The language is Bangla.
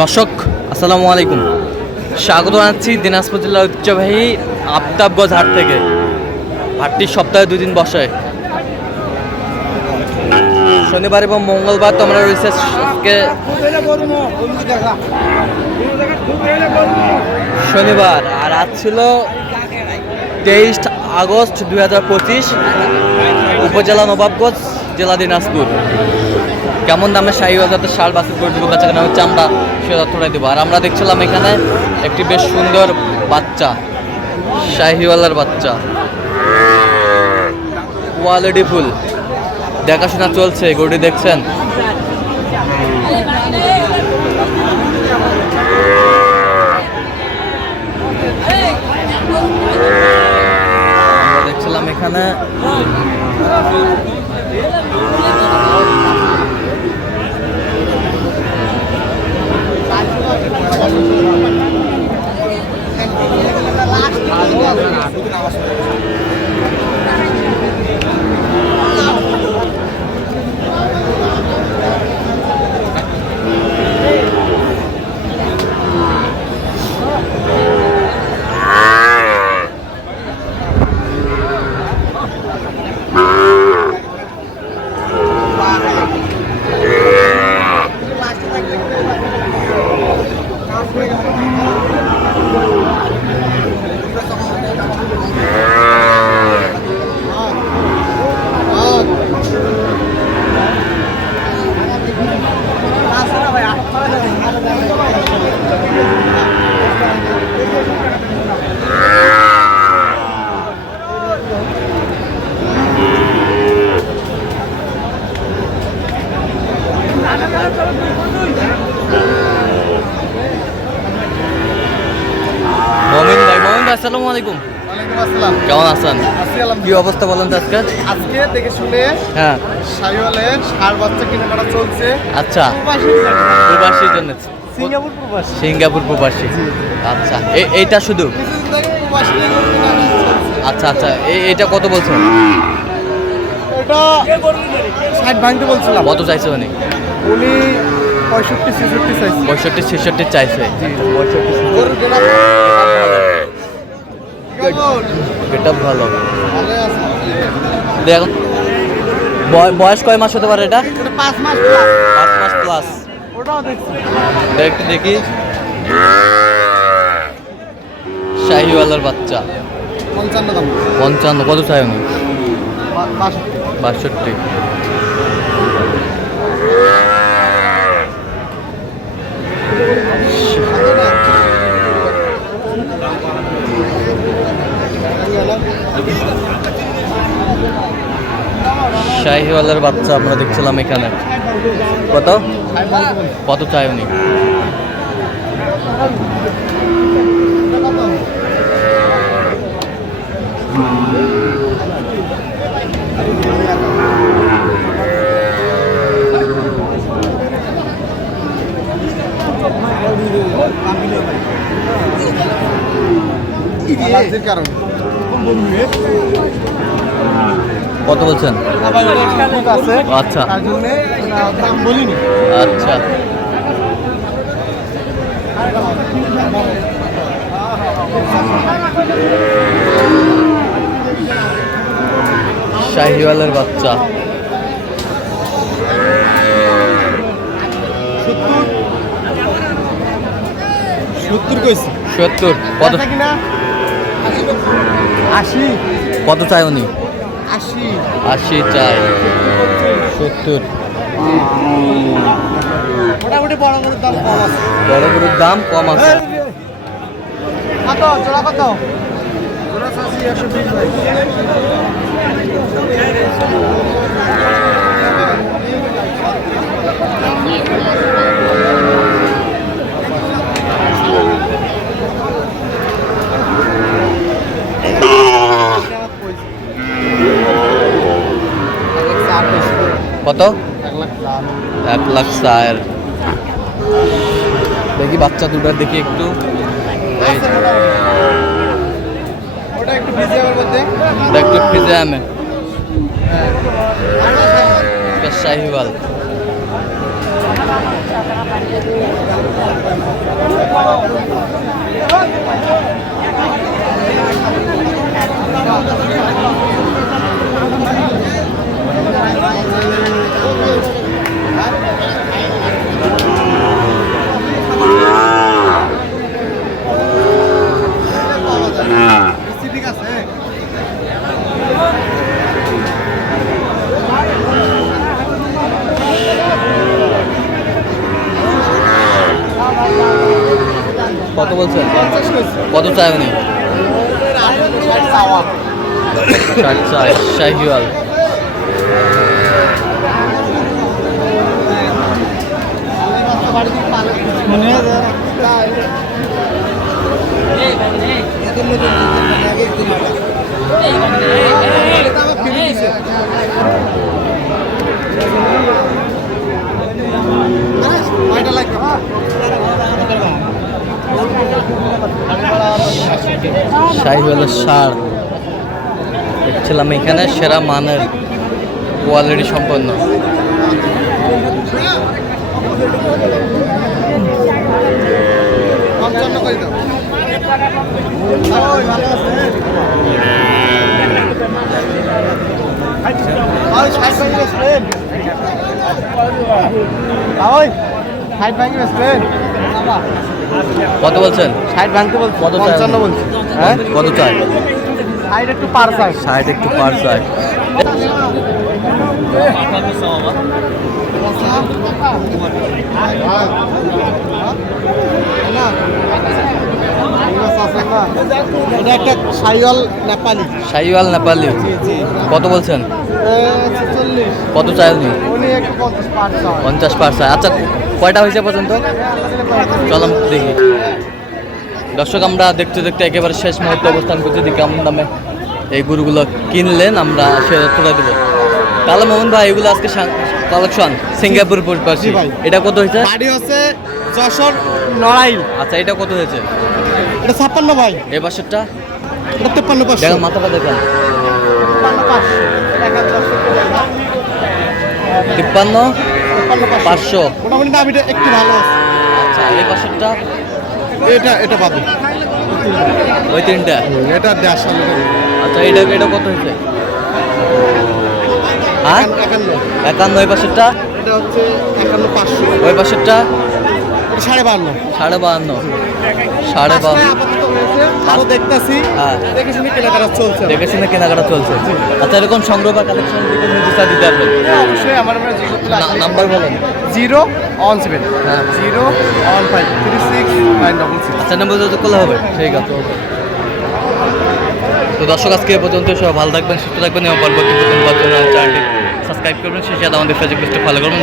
দর্শক, আসসালামু আলাইকুম। স্বাগত জানাচ্ছি দিনাজপুর জেলার ঐতিহ্যবাহী আফতাবগঞ্জ হাট থেকে। হাটটি সপ্তাহে দুই দিন বসে। শনিবার এবং মঙ্গলবার তো আমরা রয়েছে শনিবার। আর আজ ছিল তেইশ আগস্ট দুই হাজার পঁচিশ, উপজেলা নবাবগঞ্জ, জেলা দিনাজপুর। কেমন দামে শাহী বাজাতে শাল বাসের করে দেবো কেন হচ্ছে আমরা সে তথ্যটাই দেবো। আর আমরা দেখছিলাম এখানে একটি বেশ সুন্দর বাচ্চা, শাহিওয়ালার বাচ্চা। Quality full. দেখাশোনা চলছে, গরুটি দেখছেন? 味道 ভাই আসসালামু আলাইকুম। আসসালাম। কেমন আছেন? কি অবস্থা বলেন তো আজকে? আজকে দেখে শুনে হ্যাঁ। সার বাচ্চা কেনাকাটা চলছে। আচ্ছা। প্রবাসীর জন্য। সিঙ্গাপুর প্রবাসী। সিঙ্গাপুর প্রবাসী। আচ্ছা। এইটা শুধু। আচ্ছা আচ্ছা। এ- এইটা কত বলছেন? এটা ষাট ভাঙতে বলছিলাম। কত চাইছে উনি? উনি পঁয়ষট্টি ছেষট্টি চাইছে। পঁয়ষট্টি ছেষট্টি চাইছে। গরুর কেমন? এটা ভালো। দেখ বয়স কয় মাস হতে পারে এটা? পাঁচ মাস প্লাস একটু দেখি। শাহিওয়ালার বাচ্চা। পঞ্চান্ন কত চাই উনি বাষট্টি। শাহিওয়ালার বাচ্চা আমরা দেখছিলাম এখানে। কত? কত চাই উনি? কারণে। কত বলছেন? আচ্ছা। আচ্ছা। শাহিওয়ালের বাচ্চা। সত্তর কইছি। সত্তর। কত? কিনা? আশি। কত চাই উনি? আশি। আশি চাই সত্তর। মোটামুটি বড় গরুর দাম কম আছে। বড় গরুর দাম কম আছে। কত? জোড়া কত? জোড়া চাষি একশো বিশ ভাই কত? এক লাখ চার। দেখি বাচ্চা দুটার দেখি একটু। মধ্যে এটা একটু ফিজে আমি হ্যাঁ শাহিওয়াল ঠিক আছে কত বলছেন কত চাই উনি চাওয়া ষাট চাই শাহিওয়াল শাহিওয়ালের সার। দেখছিলাম এখানে সেরা মানের কোয়ালিটি সম্পন্ন। পঞ্চান্ন করে কত বলছেন? ষাট ভাঙতে বলছি। কত চাই? পঞ্চান্ন বলছি। হ্যাঁ? কত চাই? ষাট একটু পার সাইড ষাট একটু পার চাই। এটা একটা সাইওয়াল নেপালি। সাইওয়াল নেপালি। কত বলছেন? কত চাই উনি পঞ্চাশ পার চাই। পঞ্চাশ পার চাই। আচ্ছা কয়টা হয়েছে পর্যন্ত? চলাম দেখি। দর্শক আমরা দেখতে দেখতে একেবারে শেষ মুহূর্তে অবস্থান করছি। যে কেমন দামে এই গরুগুলো কিনলেন আমরা সে তুলে দেবো। তাহলে মোহন ভাই এগুলো আজকে কালেকশন সিঙ্গাপুর পাশি। এটা কত হয়েছে? বাড়ি হচ্ছে যশোর নড়াইল। আচ্ছা এটা কত হয়েছে? এটা ছাপ্পান্ন ভাই। এ এটা তেপ্পান্ন পাঁচশো। মাথাটা দেখেন। তিপ্পান্ন? পাঁচশো। মোটামুটি দামিটা একটু ভালো আচ্ছা এই পাশেরটা? এটা এটা পাবে ওই তিনটা? এটা দেড়শো আচ্ছা এটা এটা কত হয়েছে? হ্যাঁ একান্ন ওই পাশেরটা? এটা হচ্ছে একান্ন পাঁচশো। ওই পাশেরটা? সাড়ে বান্ন সাড়ে বাহান্ন। সাড়ে দেখতেছি। হ্যাঁ। দেখে শুনে কেনাকাটা চলছে। দেখে শুনে কেনাকাটা চলছে। আচ্ছা এরকম সংগ্রহ বা কালেকশন দিতে দিতে পারবেন হ্যাঁ, অবশ্যই আমার আমরা জিরো না- নাম্বার বলেন। Zero one seven. হ্যাঁ। Zero one five. Three six nine double six. আচ্ছা নাম্বার যোগাযোগ করলে হবে। ঠিক আছে তো দর্শক আজকে পর্যন্ত সবাই ভালো থাকবেন সুস্থ থাকবেন এবং পরবর্তী চ্যানেলটি সাবস্ক্রাইব করবেন। সেই সাথে আমাদের ফেসবুক পেজটা ফলো করবেন।